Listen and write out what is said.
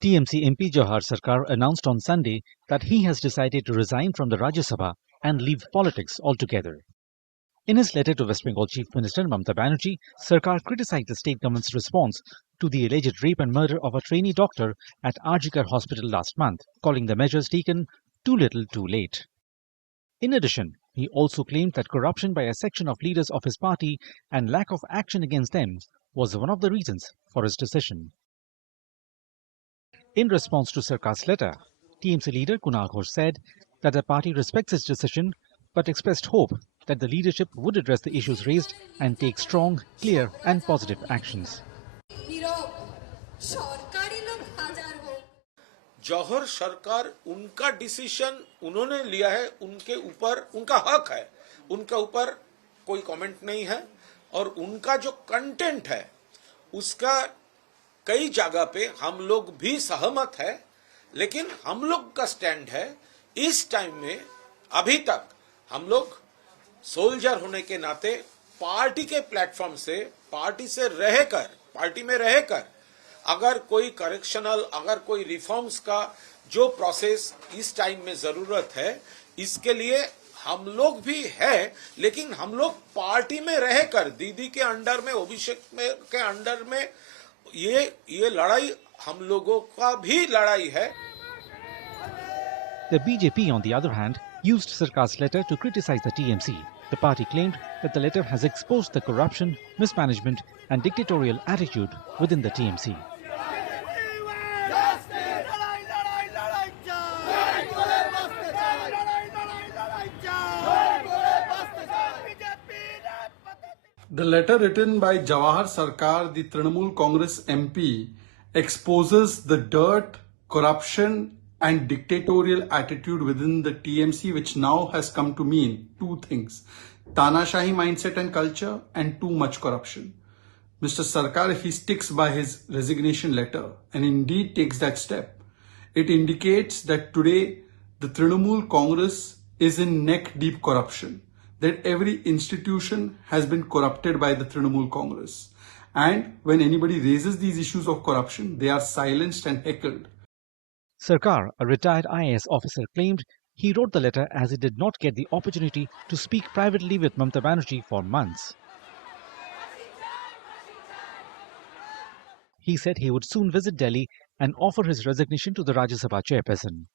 TMC MP Jawahar Sarkar announced on Sunday that he has decided to resign from the Rajya Sabha and leave politics altogether. In his letter to West Bengal Chief Minister Mamata Banerjee, Sarkar criticized the state government's response to the alleged rape and murder of a trainee doctor at RG Kar Hospital last month, calling the measures taken too little too late. In addition, he also claimed that corruption by a section of leaders of his party and lack of action against them was one of the reasons for his decision. In response to Sarkar's letter, TMC leader Kunal Ghosh said that the party respects his decision but expressed hope that the leadership would address the issues raised and take strong, clear and positive actions. जौहर सरकार उनका decision उन्होंने लिया है, उनके ऊपर उनका हक है, उनके ऊपर कोई कमेंट नहीं है और उनका जो कंटेंट है उसका कई जगह पे हम लोग भी सहमत है, लेकिन हम लोग का स्टैंड है इस टाइम में अभी तक हम लोग सोल्जर होने के नाते पार्टी के प्लेटफॉर्म से पार्टी में रहकर अगर कोई करेक्शनल, अगर कोई रिफॉर्म्स का जो प्रोसेस इस टाइम में जरूरत है, इसके लिए हम लोग भी है, लेकिन हम लोग पार्टी में रहकर दीदी के अंडर में, अभिषेक के अंडर में ये लड़ाई हम लोगों का भी लड़ाई है. The BJP, on the other hand, used Sarkar's letter to criticize the TMC. The party claimed that the letter has exposed the corruption, mismanagement and dictatorial attitude within the TMC. The letter written by Jawahar Sarkar, the Trinamool Congress MP, exposes the dirt, corruption and dictatorial attitude within the TMC, which now has come to mean two things: Tanashahi mindset and culture and too much corruption. Mr. Sarkar, if he sticks by his resignation letter and indeed takes that step, it indicates that today the Trinamool Congress is in neck-deep corruption, that every institution has been corrupted by the Trinamool Congress. And when anybody raises these issues of corruption, they are silenced and heckled. Sarkar, a retired IAS officer, claimed he wrote the letter as he did not get the opportunity to speak privately with Mamata Banerjee for months. He said he would soon visit Delhi and offer his resignation to the Rajya Sabha chairperson.